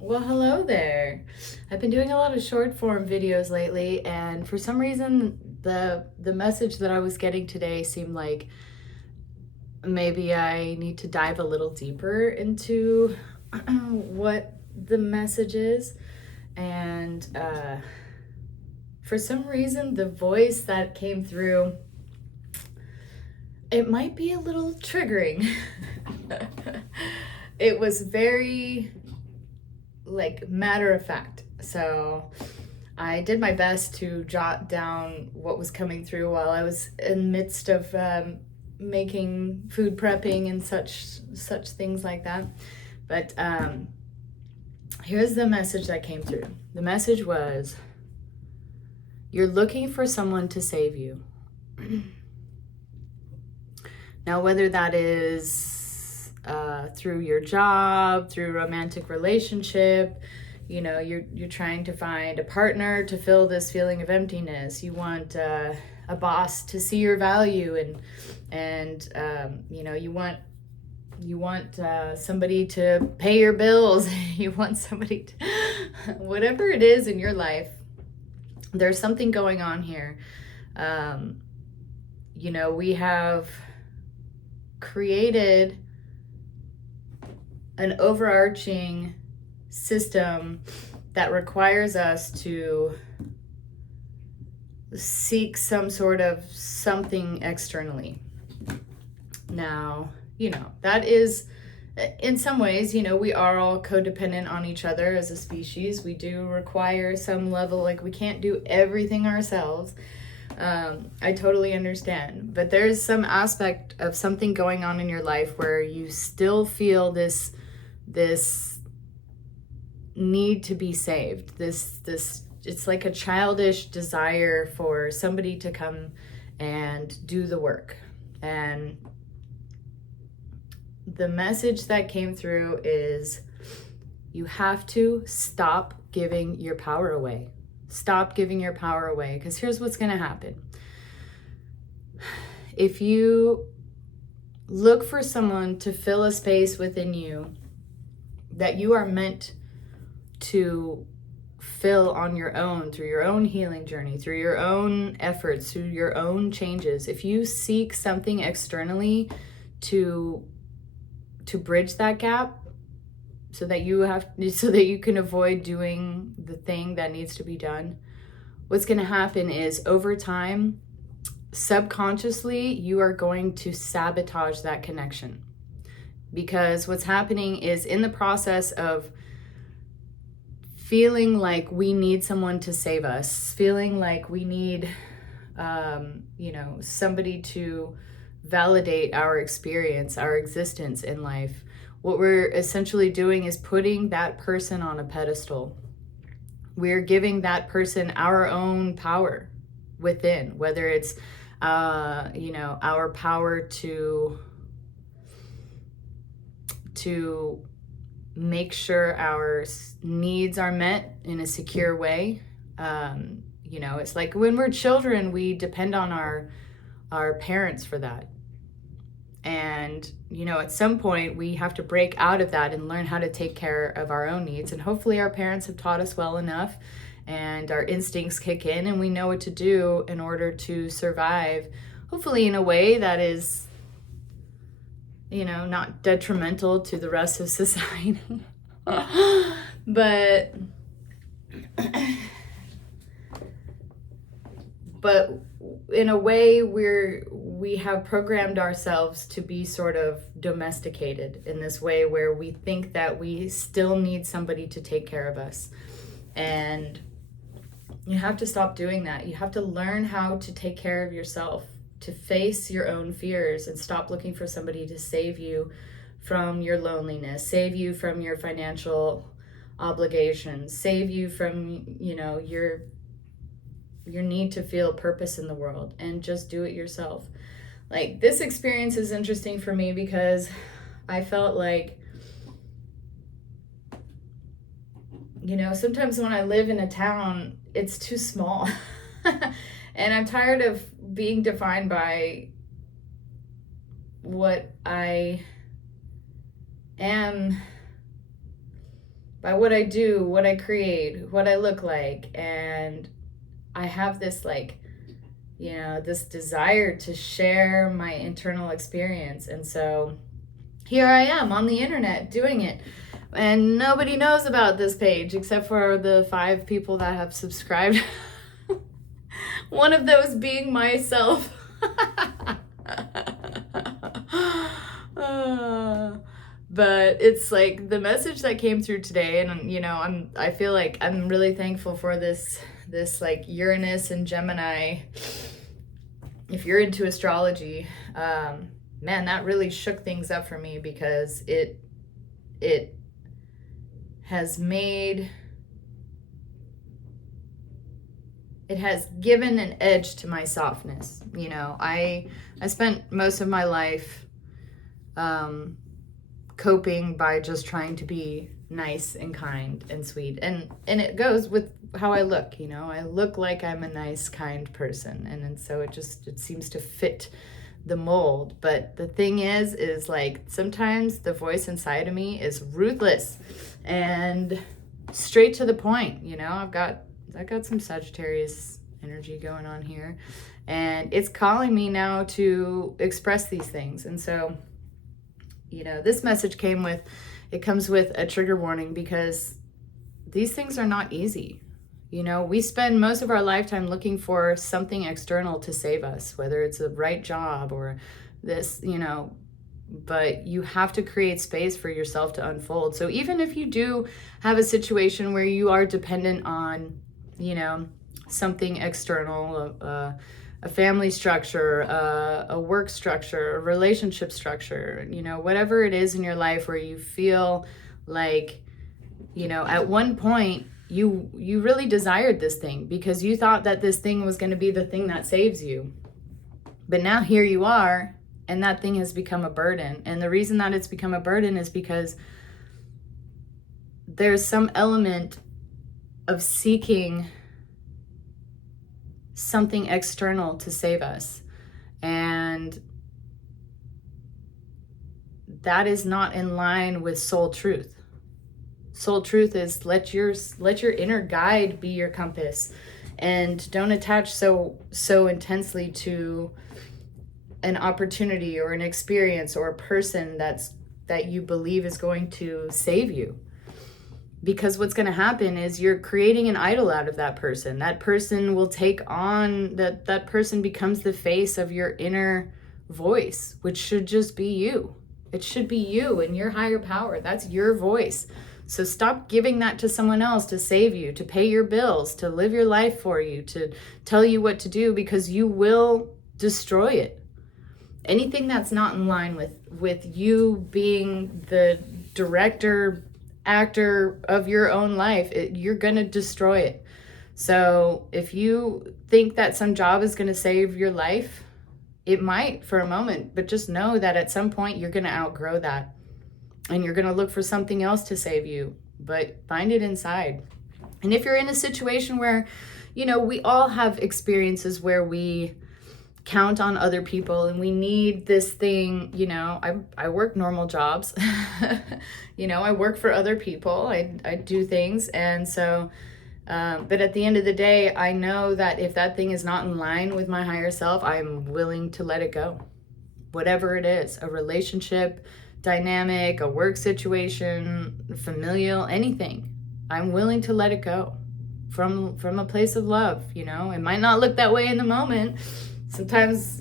Well, hello there. I've been doing a lot of short form videos lately, and for some reason, the message that I was getting today seemed like maybe I need to dive a little deeper into what the message is. And for some reason, the voice that came through, it might be a little triggering. It was very like matter of fact. So I did my best to jot down what was coming through while I was in the midst of making food prepping and such things like that. But here's the message that came through. The message was, you're looking for someone to save you. Now, whether that is through your job, through romantic relationship, you're trying to find a partner to fill this feeling of emptiness. You want a boss to see your value, and you want somebody to pay your bills. You want somebody to, whatever it is in your life, there's something going on here. We have created an overarching system that requires us to seek some sort of something externally. Now, that is, in some ways, we are all codependent on each other as a species. We do require some level, like we can't do everything ourselves. I totally understand. But there's some aspect of something going on in your life where you still feel this need to be saved. This it's like a childish desire for somebody to come and do the work. And the message that came through is, you have to stop giving your power away. Stop giving your power away, because here's what's going to happen. If you look for someone to fill a space within you that you are meant to fill on your own, through your own healing journey, through your own efforts, through your own changes, if you seek something externally to bridge that gap, so that you can avoid doing the thing that needs to be done, what's going to happen is, over time, subconsciously, you are going to sabotage that connection. Because what's happening is, in the process of feeling like we need someone to save us, feeling like we need somebody to validate our experience, our existence in life, what we're essentially doing is putting that person on a pedestal. We're giving that person our own power within, whether it's our power to make sure our needs are met in a secure way. It's like when we're children, we depend on our parents for that. And, at some point we have to break out of that and learn how to take care of our own needs. And hopefully our parents have taught us well enough, and our instincts kick in and we know what to do in order to survive, hopefully in a way that is, not detrimental to the rest of society. But in a way, we have programmed ourselves to be sort of domesticated in this way, where we think that we still need somebody to take care of us. And you have to stop doing that. You have to learn how to take care of yourself, to face your own fears, and stop looking for somebody to save you from your loneliness, save you from your financial obligations, save you from, your need to feel purpose in the world, and just do it yourself. Like, this experience is interesting for me because I felt like, sometimes when I live in a town, it's too small. And I'm tired of being defined by what I am by what I do, what I create, what I look like. And I have this like, this desire to share my internal experience. And so here I am on the internet doing it. And nobody knows about this page except for the 5 people that have subscribed. One of those being myself. But it's like the message that came through today, and I feel like I'm really thankful for this like Uranus and Gemini. If you're into astrology, man, that really shook things up for me, because it has given an edge to my softness. I spent most of my life coping by just trying to be nice and kind and sweet, and it goes with how I look. I look like I'm a nice, kind person, and so it seems to fit the mold. But the thing is like, sometimes the voice inside of me is ruthless and straight to the point. I've got some Sagittarius energy going on here, and it's calling me now to express these things. And so, this message comes with a trigger warning, because these things are not easy. We spend most of our lifetime looking for something external to save us, whether it's a right job or this, but you have to create space for yourself to unfold. So even if you do have a situation where you are dependent on, something external, a family structure, a work structure, a relationship structure, whatever it is in your life where you feel like, at one point you really desired this thing because you thought that this thing was going to be the thing that saves you. But now here you are, and that thing has become a burden. And the reason that it's become a burden is because there's some element of seeking something external to save us. And that is not in line with soul truth. Soul truth is let your inner guide be your compass, and don't attach so intensely to an opportunity or an experience or a person that you believe is going to save you. Because what's going to happen is you're creating an idol out of that person. That person will take on, that person becomes the face of your inner voice, which should just be you. It should be you and your higher power. That's your voice. So stop giving that to someone else to save you, to pay your bills, to live your life for you, to tell you what to do, because you will destroy it. Anything that's not in line with you being the director, actor of your own life, you're going to destroy it. So if you think that some job is going to save your life, it might for a moment, but just know that at some point you're going to outgrow that. And you're going to look for something else to save you, but find it inside. And if you're in a situation where, we all have experiences where we count on other people and we need this thing, I work normal jobs, I work for other people, I do things. And so, but at the end of the day, I know that if that thing is not in line with my higher self, I'm willing to let it go. Whatever it is, a relationship dynamic, a work situation, familial, anything, I'm willing to let it go from a place of love. It might not look that way in the moment. Sometimes,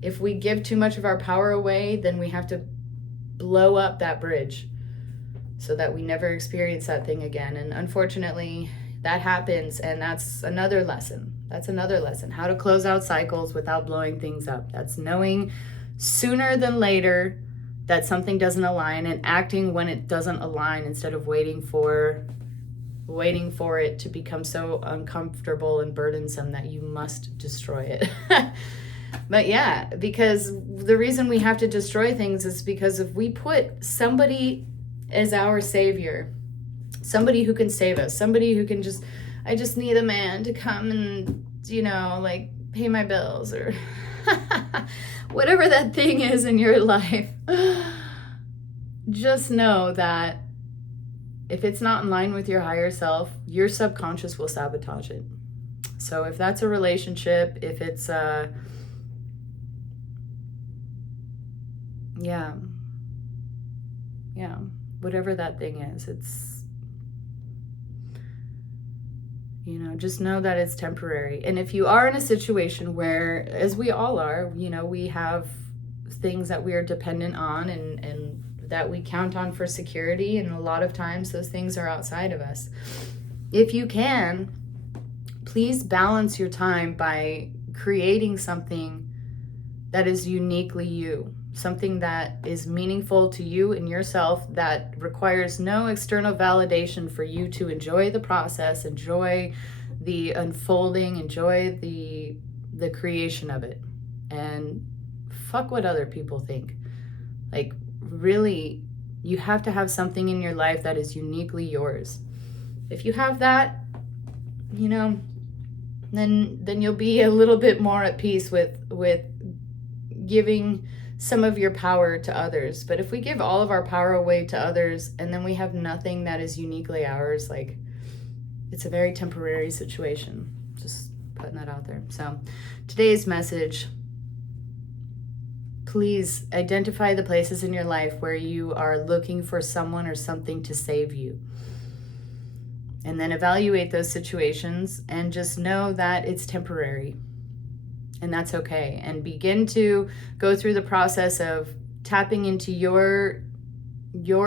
if we give too much of our power away, then we have to blow up that bridge so that we never experience that thing again. And unfortunately, that happens, and that's another lesson. How to close out cycles without blowing things up. That's knowing sooner than later that something doesn't align and acting when it doesn't align, instead of waiting for it to become so uncomfortable and burdensome that you must destroy it. But yeah, because the reason we have to destroy things is because if we put somebody as our savior, somebody who can save us, somebody who can I just need a man to come and, pay my bills, or whatever that thing is in your life, just know that if it's not in line with your higher self, your subconscious will sabotage it. So if that's a relationship, if it's whatever that thing is, it's, just know that it's temporary. And if you are in a situation where, as we all are, we have things that we are dependent on and that we count on for security, and a lot of times those things are outside of us. If you can, please balance your time by creating something that is uniquely you. Something that is meaningful to you and yourself, that requires no external validation for you to enjoy the process, enjoy the unfolding, enjoy the creation of it. And fuck what other people think. Like, really, you have to have something in your life that is uniquely yours. If you have that, then you'll be a little bit more at peace with giving some of your power to others. But if we give all of our power away to others and then we have nothing that is uniquely ours, like, it's a very temporary situation. Just putting that out there. So today's message, please identify the places in your life where you are looking for someone or something to save you. And then evaluate those situations and just know that it's temporary. And that's okay. And begin to go through the process of tapping into your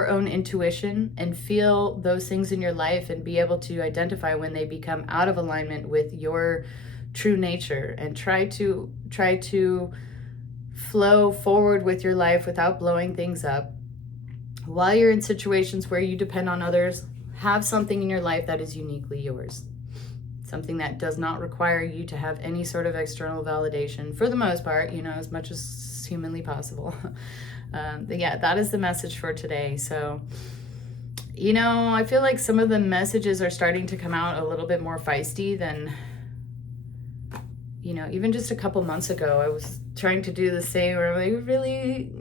own intuition and feel those things in your life and be able to identify when they become out of alignment with your true nature, and try to flow forward with your life without blowing things up. While you're in situations where you depend on others, have something in your life that is uniquely yours. Something that does not require you to have any sort of external validation, for the most part, as much as humanly possible. But yeah, that is the message for today. So, I feel like some of the messages are starting to come out a little bit more feisty than, even just a couple months ago. I was trying to do the same, or like really,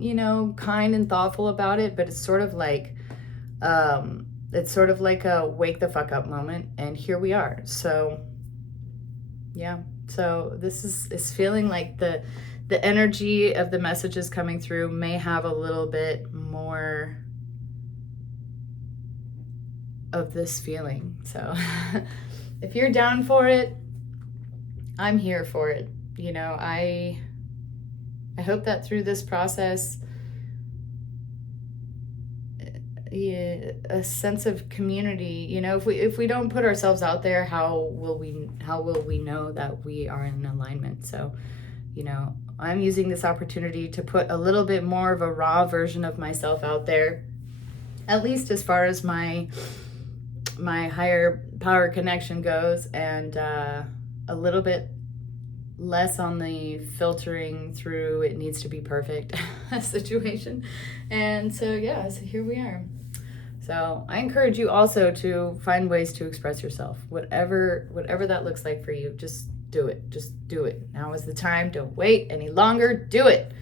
kind and thoughtful about it, but it's sort of like, a wake the fuck up moment, and here we are. So yeah, so this is feeling like the energy of the messages coming through may have a little bit more of this feeling. So if you're down for it, I'm here for it. I hope that through this process, a sense of community. If we don't put ourselves out there, how will we know that we are in alignment? So I'm using this opportunity to put a little bit more of a raw version of myself out there, at least as far as my higher power connection goes, and a little bit less on the filtering through it needs to be perfect situation. And so so here we are. So I encourage you also to find ways to express yourself, whatever that looks like for you. Just do it. Now is the time. Don't wait any longer. Do it.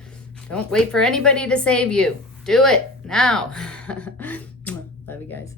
Don't wait for anybody to save you. Do it now. Love you guys.